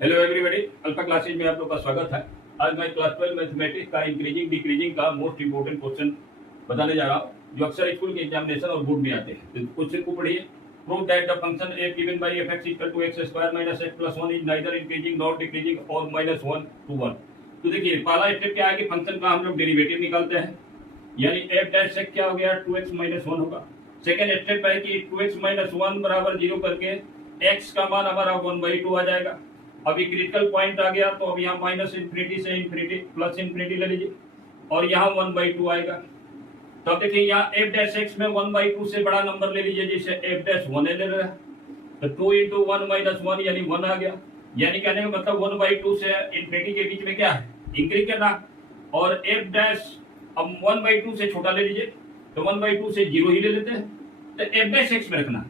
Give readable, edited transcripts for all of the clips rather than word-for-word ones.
Hello everybody, alpha classes में आप लोग का स्वागत है। आज मैं क्लास 12 मैथमेटिक्स का इंक्रीजिंग डिक्रीजिंग का मोस्ट इंपोर्टेंट क्वेश्चन बताने जा रहा हूँ, जो अक्सर स्कूल के एग्जामिनेशन और बोर्ड में आते हैं। तो क्वेश्चन को पढ़िए। Prove that the function f given by fx equal to x square minus x plus 1 is neither increasing nor decreasing और minus 1 to 1। तो देखिए, पहला स्टेप क्या है कि फंक्शन का हम लोग डेरिवेटिव निकालते हैं, यानी f डैश से क्या हो गया 2x minus 1 होगा। सेकेंड स्टेप है कि 2x minus 1 बराबर 0 करके x का मान हमारा 1/2 आ जाएगा। अभी क्रिटिकल पॉइंट आ गया, तो अब यहाँ माइनस इंफिनिटी से इंफिनिटी प्लस इंफिनिटी ले लीजिए और यहाँ 1/2 आएगा। तो अब देखिए, यहाँ f डैश x में 1/2 से बड़ा नंबर ले लीजिए, जिसे f डैश 1 ले रहा है। तो 2 into 1 minus 1 यानी 1 आ गया। यानी कहने का मतलब 1/2 से इंफिनिटी के बीच में क्या है, इंक्रीज करना। और f डैश अब 1/2 से छोटा ले लीजिए, तो 1/2 से 0 ही ले लेते हैं। तो f डैश x में रखना,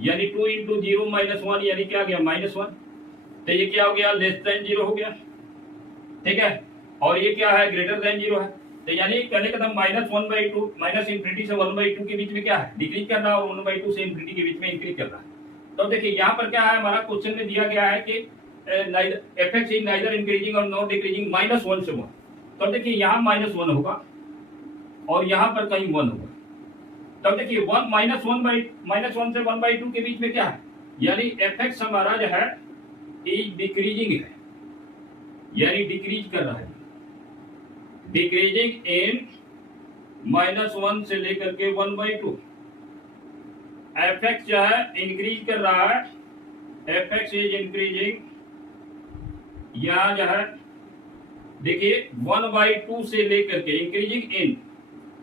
यानी 2 into 0 minus 1 यानी क्या आ गया -1। तो ये क्या हो गया, लेस देन 0 हो गया, ठीक है। और ये क्या है, ग्रेटर देन 0 है। तो यानी कहने का -1/2 माइनस इंफिनिटी से 1/2 के बीच में क्या है, डिक्रीज करना, और 1/2 से इंफिनिटी के बीच में इंक्रीज करना। तो देखिए यहाँ पर क्या है, हमारा क्वेश्चन में दिया गया है कि fx इज नाइदर इंक्रीजिंग और नॉट डिक्रीजिंग -1 से 1। तो देखिए यहाँ -1 होगा और यहाँ पर कहीं 1 होगा। तब देखिए 1 -1 से 1/2 के बीच में क्या है, यानी fx हमारा जो है इज डिक्रीजिंग है, यानी डिक्रीज कर रहा है। डिक्रीजिंग इन -1 से लेकर के 1/2। fx जो है इंक्रीज कर रहा है, fx इज इंक्रीजिंग। यहां जो है देखिए 1/2 से लेकर के इंक्रीजिंग इन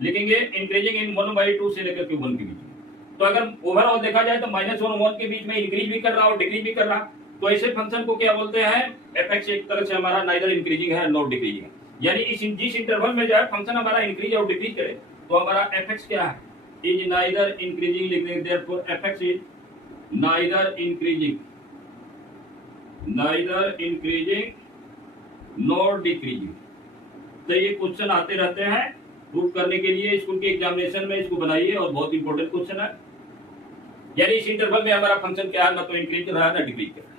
लिखेंगे, इंक्रीजिंग इन 1/2 से लेकर के 1 के बीच में। तो अगर ओवरऑल देखा जाए तो -1 और 1 के बीच में इंक्रीज भी कर रहा और डिक्रीज भी कर रहा, तो ऐसे फंक्शन को क्या बोलते हैं, fx एक तरह से हमारा नाइदर इंक्रीजिंग है नॉट डिक्रीजिंग है। यानी जिस इंटरवल में जो है फंक्शन हमारा इंक्रीज और डिक्रीज करे, तो हमारा fx क्या है, इज नाइदर इंक्रीजिंग लिख देंगे। Therefore fx is neither increasing not decreasing. तो ये क्वेश्चन आते रहते हैं, प्रूव करने के लिए स्कूल के एग्जामिनेशन में इसको बनाइए, और बहुत इंपॉर्टेंट क्वेश्चन है। यानी इस इंटरवल में हमारा फंक्शन क्या है, ना तो इंक्रीज कर रहा है ना डिक्रीज कर रहा है।